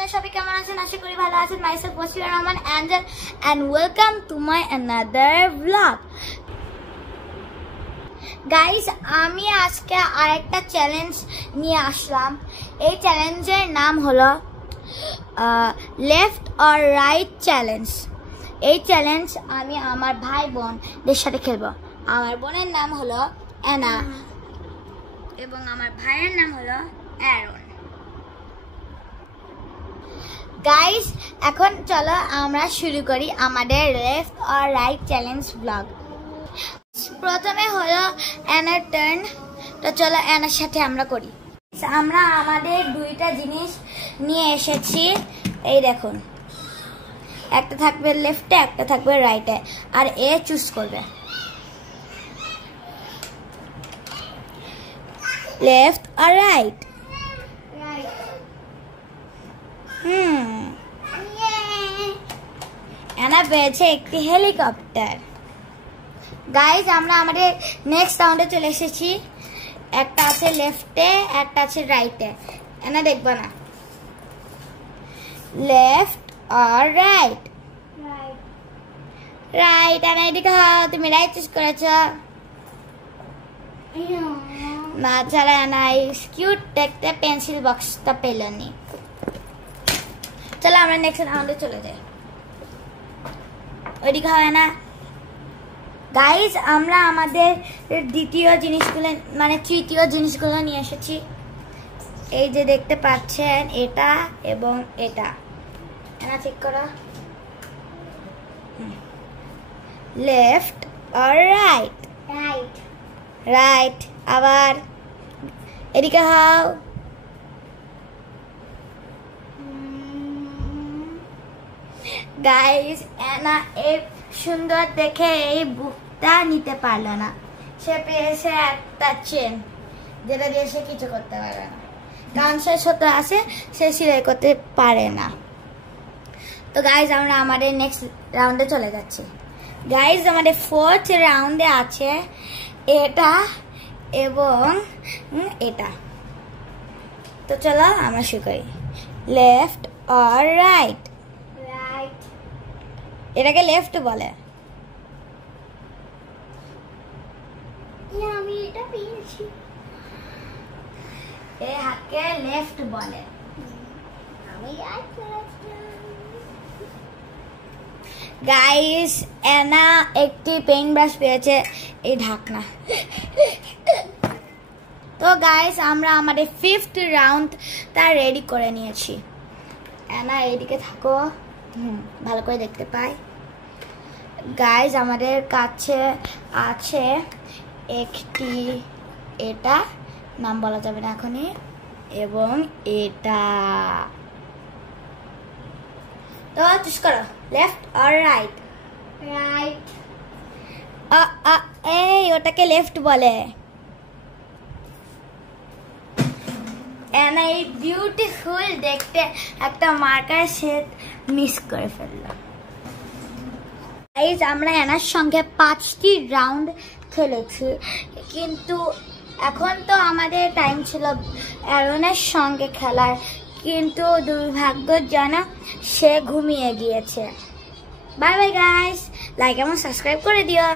আপনারা সবাই কেমন আছেন? আশা করি ভালো আছেন। Myself Wasila Rahman angel and welcome to my another vlog. Guys, আমি আজকে আরেকটা চ্যালেঞ্জ নিয়ে আসলাম। এই চ্যালেঞ্জের নাম হলো লেফট অর রাইট চ্যালেঞ্জ। এই চ্যালেঞ্জ আমি আমার ভাই বোনদের সাথে খেলবো। আমার বোনের নাম হলো অ্যানা এবং আমার ভাইয়ের নাম হলো অ্যারন। গাইস, এখন চলো আমরা শুরু করি আমাদের left or right challenge blog. প্রথমে হলো অ্যানার টার্ন, তো চলো অ্যানার সাথে আমরা করি। আমরা আমাদের দুইটা জিনিস নিয়ে এসেছি, এই দেখুন, একটা থাকবে লেফটে একটা থাকবে রাইটে, আর এ চুজ করবে লেফট আর রাইট। অ্যানা পেয়েছে একটি হেলিকপ্টার। গাইজ, আমরা আমাদের নেক্সট রাউন্ডে চলে এসেছি। একটা আছে লেফটে একটা আছে রাইটে। অ্যানা দেখবা না, লেফট আর রাইট। রাইট। অ্যানা এদিকে হও, তুমি রাইট চুজ করেছ না। ছাড়া অ্যানা কিউট দেখতে পেন্সিল বক্সটা পেলনি। চলো আমরা নেক্সট রাউন্ডে চলে যাই। ওইদিকে হয় না। গাইজ, আমরা আমাদের দ্বিতীয় জিনিসগুলো মানে তৃতীয় জিনিসগুলো নিয়ে এসেছি। এই যে দেখতে পাচ্ছেন, এটা এবং এটা। না, চেক করো, লেফট আর রাইট। Right right. আবার এদিকে হাও। গাইস, অ্যানা এই সুন্দর দেখে এই বুকটা নিতে পারলো না। সে পেয়েছে একটা চেন, যেটা দিয়ে সে কিছু করতে পারে না, কারণ সে ছোট আছে, সে সেলাই করতে পারে না। তো গাইস, আমরা আমাদের নেক্সট রাউন্ডে চলে যাচ্ছি। গাইস, আমাদের ফোর্থ রাউন্ডে আছে এটা এবং এটা। তো চলো আমরা শুরু করি। লেফট আর রাইট। এটাকে লেফট বলে। আমি এটা পেয়েছি। এই হাতকে লেফট বলে। আমি গাইস, অ্যানা একটি পেইন্ট ব্রাশ পেয়েছে, এই ঢাকনা। তো গাইস, আমরা আমাদের ফিফথ রাউন্ড তা রেডি করে নিয়েছি। অ্যানা এইদিকে থাকো, ভালো করে দেখতে পাই। গাইজ, আমাদের কাছে আছে একটি, এটা নাম বলা যাবে না এখনই, এবং এটা। তো চুজ করো লেফট আর রাইট। রাইট। এই ওটাকে লেফট বলে। এই বিউটিফুল দেখতে একটা মার্কার সেট মিস করে ফেললাম। গাইজ, আমরা অ্যানার সঙ্গে 5টি রাউন্ড খেলেছি, কিন্তু এখন তো আমাদের টাইম ছিল অ্যারনের সঙ্গে খেলার, কিন্তু দুর্ভাগ্যজনক সে ঘুমিয়ে গিয়েছে। বাই বাই গাইজ, লাইক এবং সাবস্ক্রাইব করে দিও।